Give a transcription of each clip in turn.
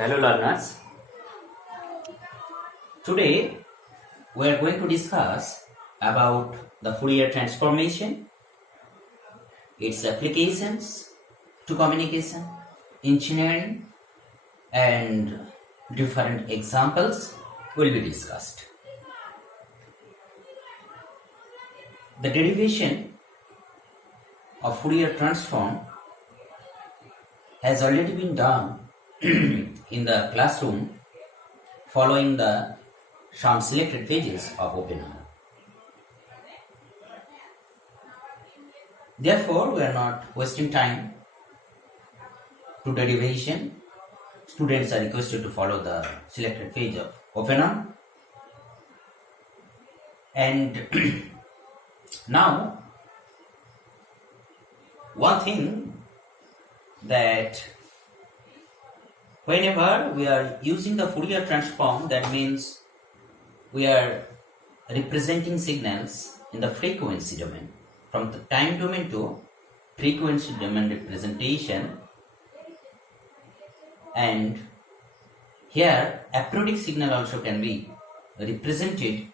Hello learners. Today we are going to discuss about the Fourier transformation, its applications to communication, engineering, and different examples will be discussed. The derivation of Fourier transform has already been done in the classroom following some selected pages of OpenR. Therefore, we are not wasting time to derivation. Students are requested to follow the selected page of OpenR. And now, one thing that whenever we are using the Fourier transform, that means we are representing signals in the frequency domain. From the time domain to frequency domain representation, and here aperiodic signal also can be represented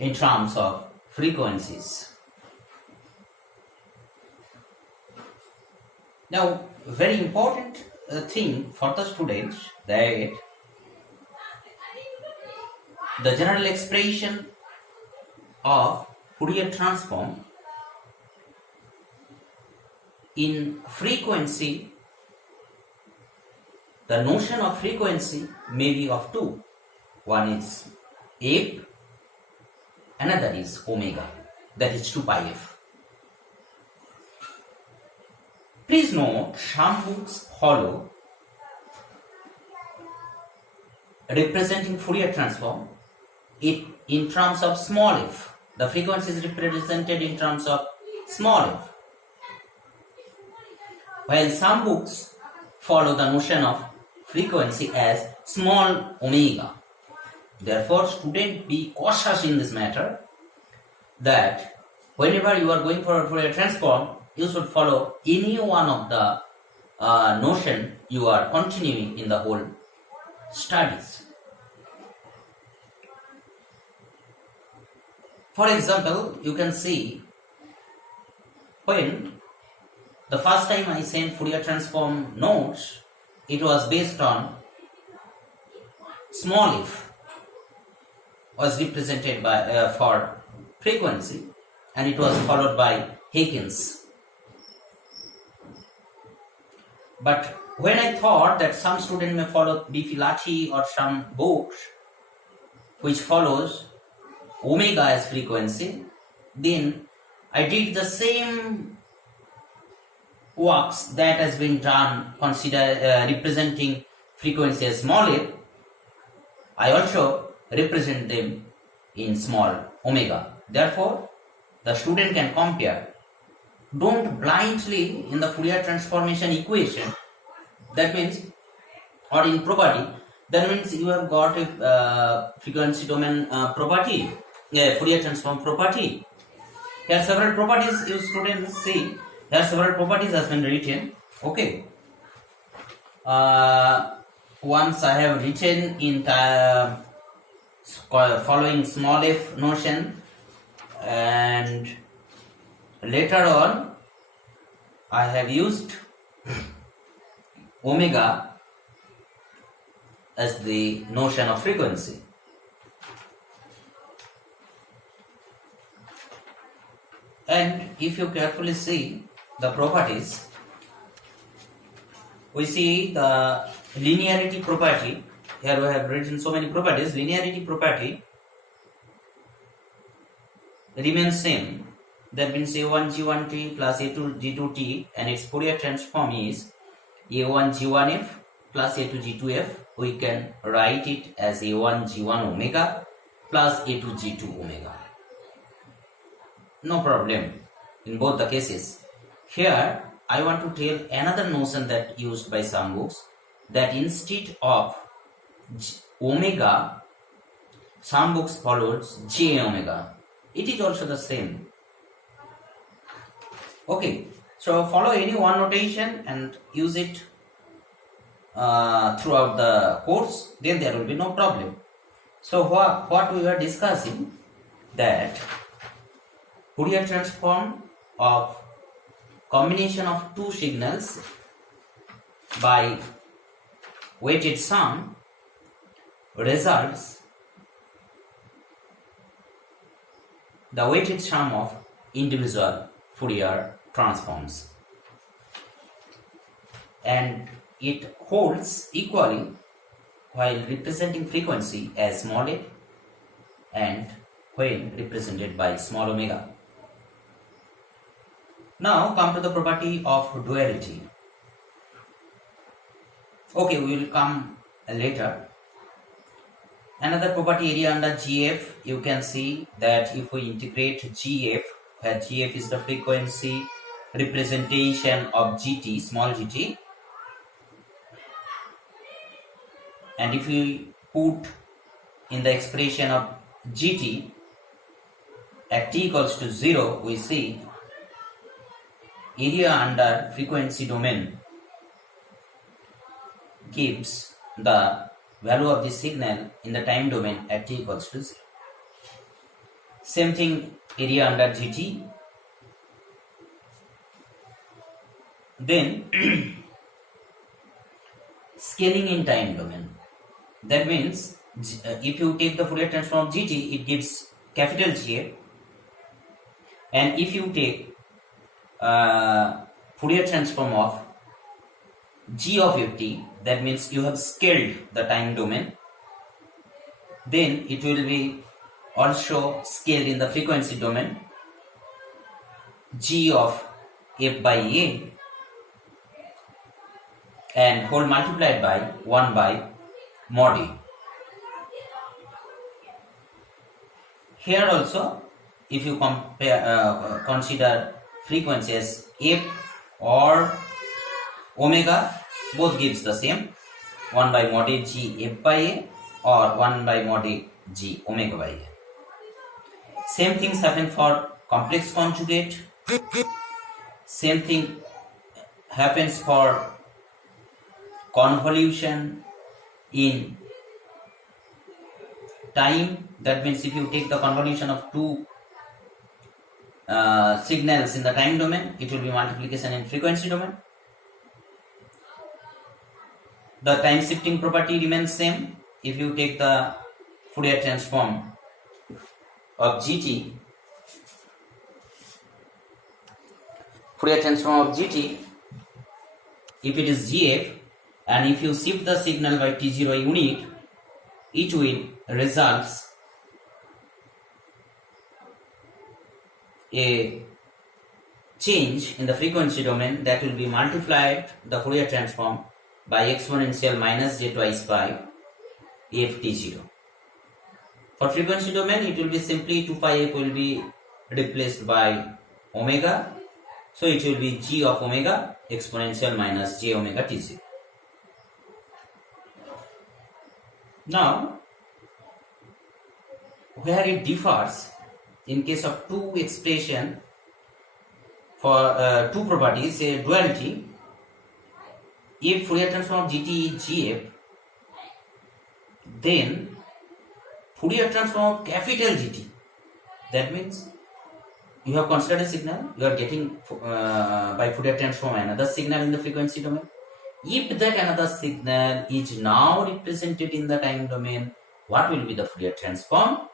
in terms of frequencies. Now, very important thing for the students that the general expression of Fourier transform in frequency, the notion of frequency may be of two. One is f, another is omega, that is 2 pi f. Please note, some books follow representing Fourier transform in terms of small f. The frequency is represented in terms of small f, while some books follow the notion of frequency as small omega. Therefore, student, be cautious in this matter, that whenever you are going for a Fourier transform, you should follow any one of the notion you are continuing in the whole studies. For example, you can see when the first time I sent Fourier transform notes, it was based on small f was represented by for frequency, and it was followed by Haykins. But when I thought that some student may follow B. Filati or some books which follows omega as frequency, then I did the same works that has been done representing frequency as small f. I also represent them in small omega. Therefore, the student can compare. Don't blindly in the Fourier transformation equation, that means, or in property, that means you have got a frequency domain property, Fourier transform property. Here are several properties you students see. Here are several properties has been written. Okay. Once I have written in following small f notion, and later on I have used omega as the notion of frequency. And if you carefully see the properties, we see the linearity property. Here we have written so many properties. Linearity property remains same. That means a1g1t plus a2g2t, and its Fourier transform is a1g1f plus a2g2f. We can write it as a1g1 omega plus a2g2 omega. No problem in both the cases. Here I want to tell another notion that used by some books, that instead of omega, some books follows j omega. It is also the same. Okay, so follow any one notation and use it throughout the course, then there will be no problem. So what we were discussing, that Fourier transform of combination of two signals by weighted sum results the weighted sum of individual Fourier transforms, and it holds equally while representing frequency as small f and when represented by small omega. Now come to the property of duality. Okay, we will come later. Another property, area under GF, you can see that if we integrate GF, where GF is the frequency representation of GT, small gt, and if we put in the expression of GT at t equals to 0, we see area under frequency domain gives the value of the signal in the time domain at t equals to 0. Same thing, area under GT. Then scaling in time domain. That means if you take the Fourier transform of GT, it gives capital GF, and if you take Fourier transform of G of ft, that means you have scaled the time domain, then it will be also scaled in the frequency domain, G of f by a, and whole multiplied by 1 by mod e. Here also, if you compare, consider frequency as f or omega, both gives the same, 1 by mod a g f by a or 1 by mod a g omega by a. Same things happen for complex conjugate. Same thing happens for convolution in time. That means if you take the convolution of two signals in the time domain, it will be multiplication in frequency domain. The time shifting property remains same. If you take the Fourier transform of GT, Fourier transform of GT, if it is GF, and if you shift the signal by T0 unit, it will results a change in the frequency domain that will be multiplied the Fourier transform by exponential minus j twice by f t0. For frequency domain, it will be simply 2 pi f will be replaced by omega, so it will be g of omega exponential minus j omega t0. Now, where it differs in case of two expression for two properties, say duality, if Fourier transform of GT is GF, then Fourier transform of capital GT, that means you have considered a signal, you are getting by Fourier transform another signal in the frequency domain. If that another signal is now represented in the time domain, what will be the Fourier transform?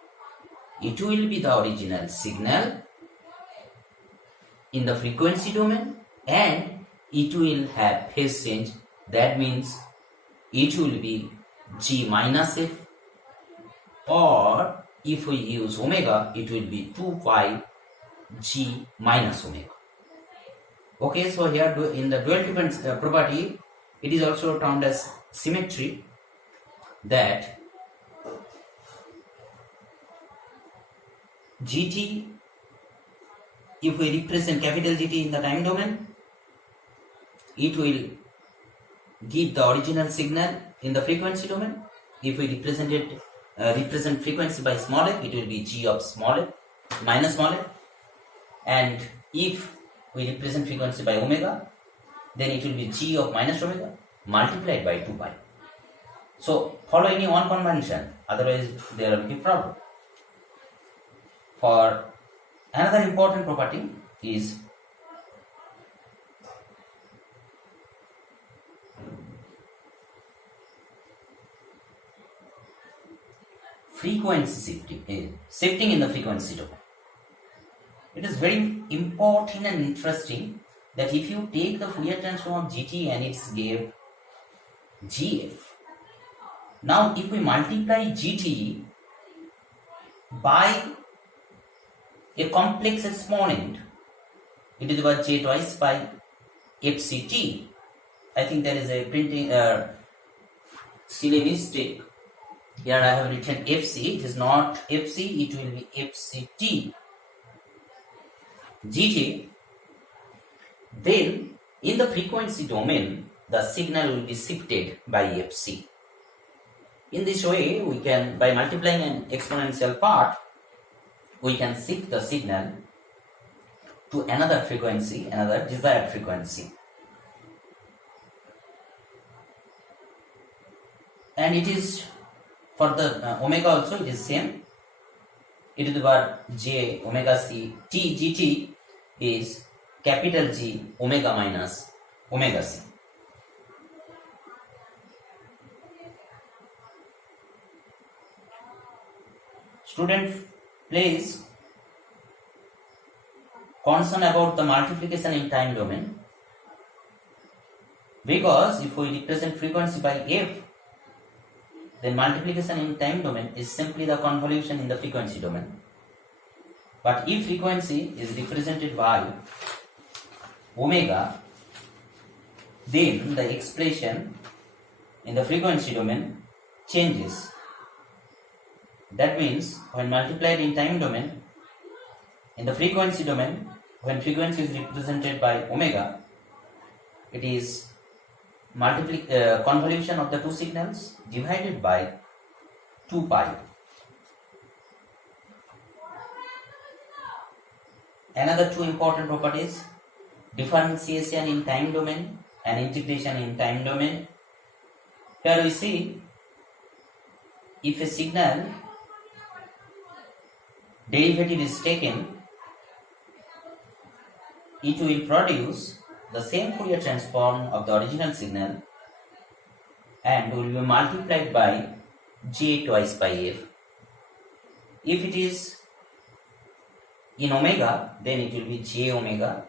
It will be the original signal in the frequency domain, and it will have phase change. That means it will be g minus f, or if we use omega, it will be 2 pi g minus omega. Okay, so here in the dual difference property, it is also termed as symmetry, that GT, if we represent capital GT in the time domain, it will give the original signal in the frequency domain. If we represent frequency by small f, it will be g of small f minus small f, and if we represent frequency by omega, then it will be g of minus omega multiplied by 2 pi. So follow any one convention, otherwise there will be problem. For another important property is frequency shifting in the frequency domain. It is very important and interesting that if you take the Fourier transform of gt and it's gave gf, now if we multiply gt by a complex exponent e to the power j twice by fct, I think there is a printing silly mistake. Here I have written fc, it is not fc, it will be fct gt. Then in the frequency domain the signal will be shifted by fc. In this way we can, by multiplying an exponential part, we can shift the signal to another frequency, another desired frequency. And it is for the omega also it is same. E to the power j omega c t gt is capital G omega minus omega c. Student, please concern about the multiplication in time domain, because if we represent frequency by f, then multiplication in time domain is simply the convolution in the frequency domain. But if frequency is represented by omega, then the expression in the frequency domain changes. That means when multiplied in time domain, in the frequency domain, when frequency is represented by omega, it is convolution of the two signals divided by 2 pi. Another two important properties: differentiation in time domain and integration in time domain. Here we see, if a signal derivative is taken, it will produce the same Fourier transform of the original signal and will be multiplied by j twice by f. If it is in omega, then it will be j omega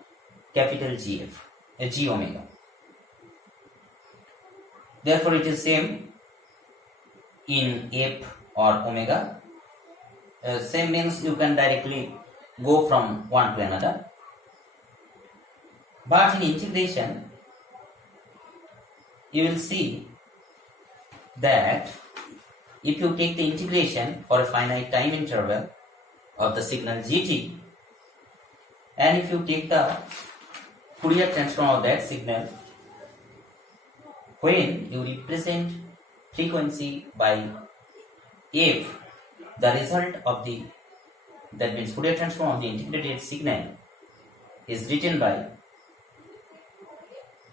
capital Gf, g omega. Therefore it is same in f or omega. Same means you can directly go from one to another. But in integration, you will see that if you take the integration for a finite time interval of the signal gt, and if you take the Fourier transform of that signal, when you represent frequency by f, the result of the, that means Fourier transform of the integrated signal, is written by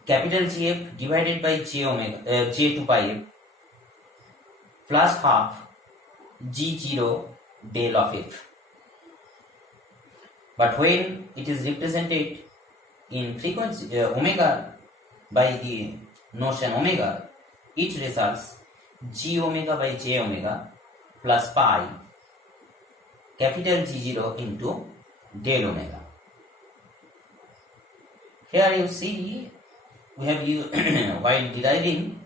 capital Gf divided by j omega j2 pi f plus half g0 del of f. But when it is represented in frequency omega by the notion omega, it results g omega by j omega plus pi capital G0 into del omega. Here you see we have used while deriving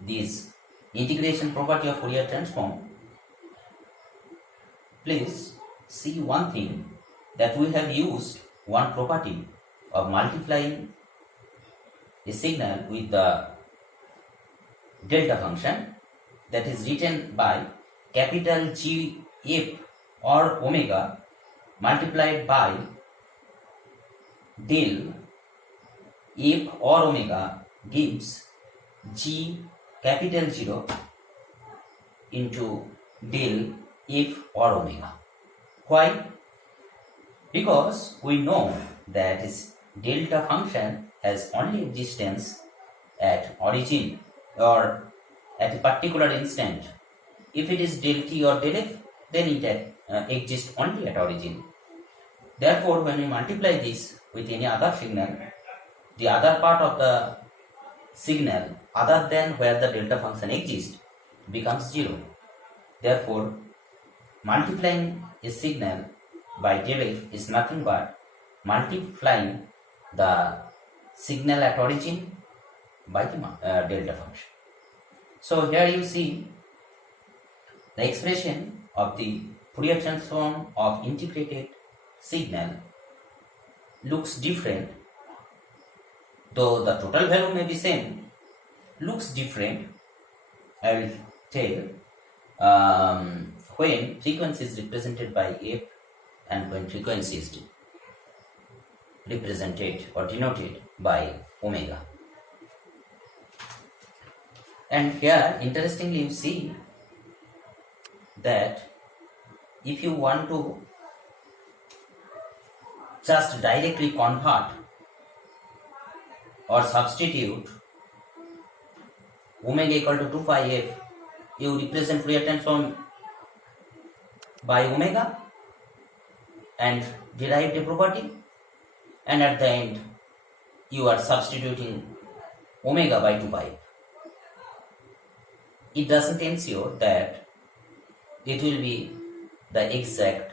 this integration property of Fourier transform, please see one thing, that we have used one property of multiplying a signal with the delta function, that is written by capital G f or omega multiplied by del f or omega gives g capital 0 into del f or omega. Why? Because we know that this delta function has only existence at origin or at a particular instant. If it is del t or del f, then it exists only at origin. Therefore, when we multiply this with any other signal, the other part of the signal other than where the delta function exists becomes 0. Therefore, multiplying a signal by del f is nothing but multiplying the signal at origin by the delta function. So here you see the expression of the Fourier transform of integrated signal looks different, though the total value may be same, looks different. I will tell when frequency is represented by f and when frequency is represented or denoted by omega. And here interestingly you see that if you want to just directly convert or substitute omega equal to 2 pi f, you represent Fourier transform by omega and derive the property, and at the end you are substituting omega by 2 pi. It doesn't ensure that it will be the exact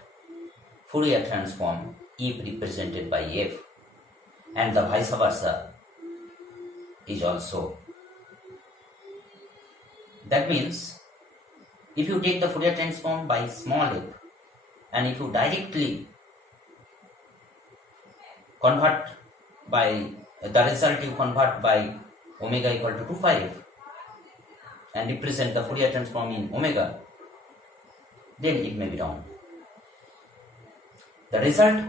Fourier transform if represented by f, and the vice versa is also. That means if you take the Fourier transform by small f and if you directly convert by the result, you convert by omega equal to 2 pi f and represent the Fourier transform in omega, then it may be wrong. The result,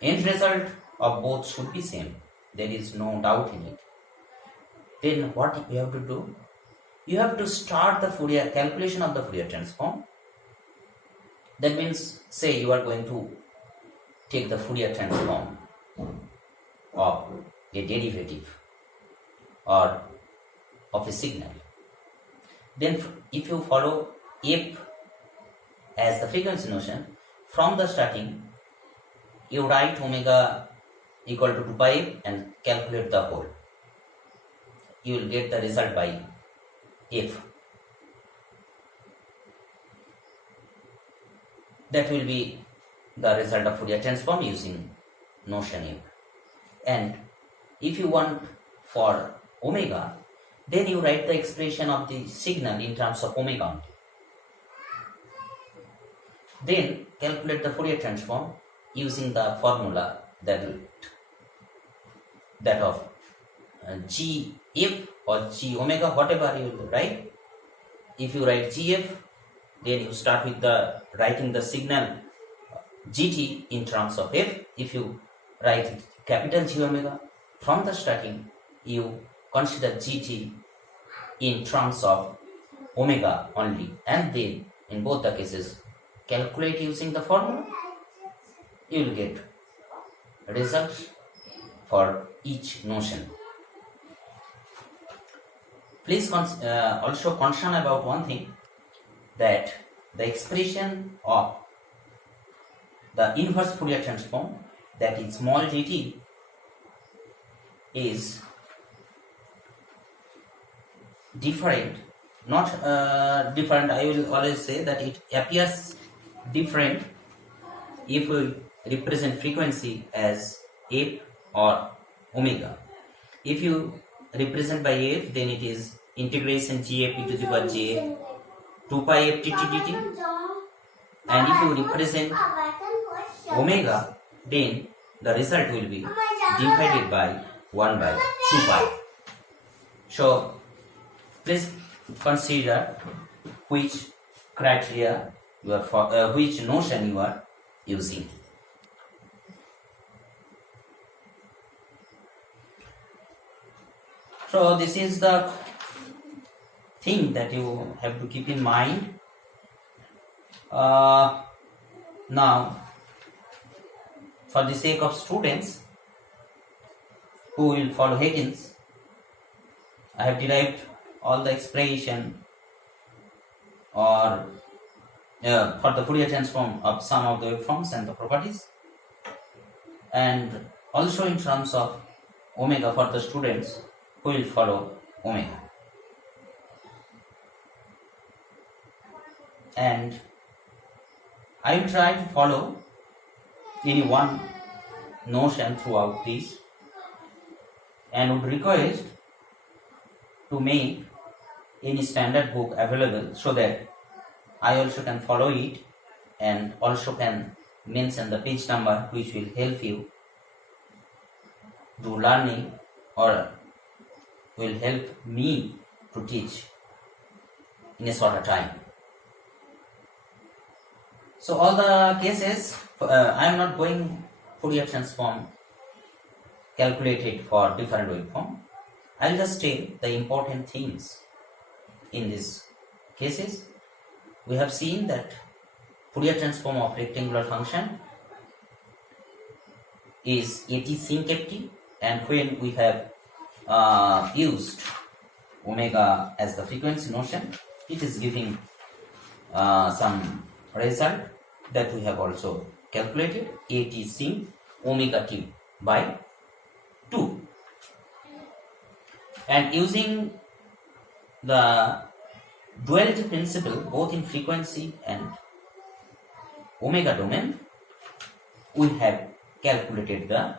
end result of both should be same. There is no doubt in it. Then what you have to do? You have to start the Fourier calculation of the Fourier transform. That means, say you are going to take the Fourier transform of a derivative or of a signal. Then if you follow f as the frequency notion, from the starting you write omega equal to 2 pi f and calculate the whole. You will get the result by f. That will be the result of Fourier transform using notion f. And if you want for omega, then you write the expression of the signal in terms of omega only. Then calculate the Fourier transform using the formula that of gf or g omega, whatever you write. If you write gf, then you start with the writing the signal gt in terms of f. If you write capital G omega, from the starting you consider gt in terms of omega only, and then in both the cases calculate using the formula. You will get results for each notion. Please also concern about one thing, that the expression of the inverse Fourier transform, that is small gt, is different, not different. I will always say that it appears different if we represent frequency as f or omega. If you represent by f, then it is integration gf e to the power j 2 pi f dt dt, and if you represent omega, then the result will be divided by 1 by 2 pi. So please consider which criteria you are which notion you are using. So this is the thing that you have to keep in mind. Now, for the sake of students who will follow Higgins, I have derived all the expression or for the Fourier transform of some of the waveforms and the properties, and also in terms of omega for the students who will follow omega. And I will try to follow any one notion throughout this, and would request to make any standard book available so that I also can follow it and also can mention the page number, which will help you to learning or will help me to teach in a shorter time. So all the cases, I am not going Fourier transform calculated for different waveform. I will just tell the important things in these cases. We have seen that Fourier transform of rectangular function is AT sin ft, and when we have used omega as the frequency notion, it is giving some result that we have also calculated, AT sin omega t by 2. And using the duality principle both in frequency and omega domain, we have calculated the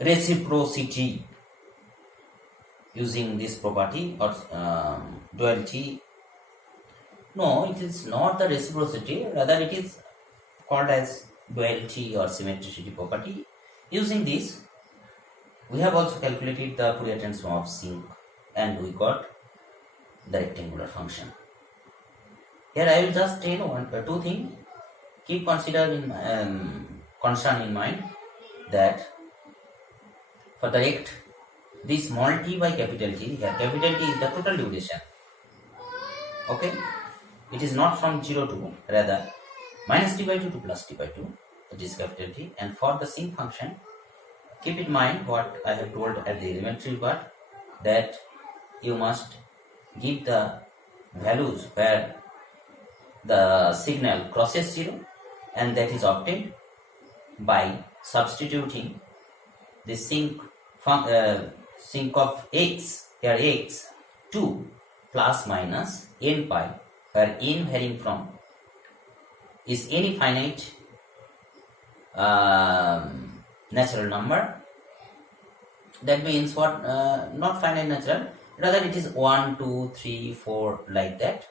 reciprocity using this property or duality. No, it is not the reciprocity, rather it is called as duality or symmetricity property. Using this, we have also calculated the Fourier transform of sinc, and we got the rectangular function. Here I will just tell two things. Keep concern in mind that for the rect, this small t by capital T, here capital T is the total duration. Okay, it is not from 0 to 1, rather minus t by 2 to plus t by 2, that is capital T. And for the sinc function, keep in mind what I have told at the elementary part, that you must give the values where the signal crosses 0, and that is obtained by substituting the sinc of x, here x, to plus minus n pi, where n varying from is any finite natural number. That means what? Not finite natural, rather it is 1, 2, 3, 4 like that.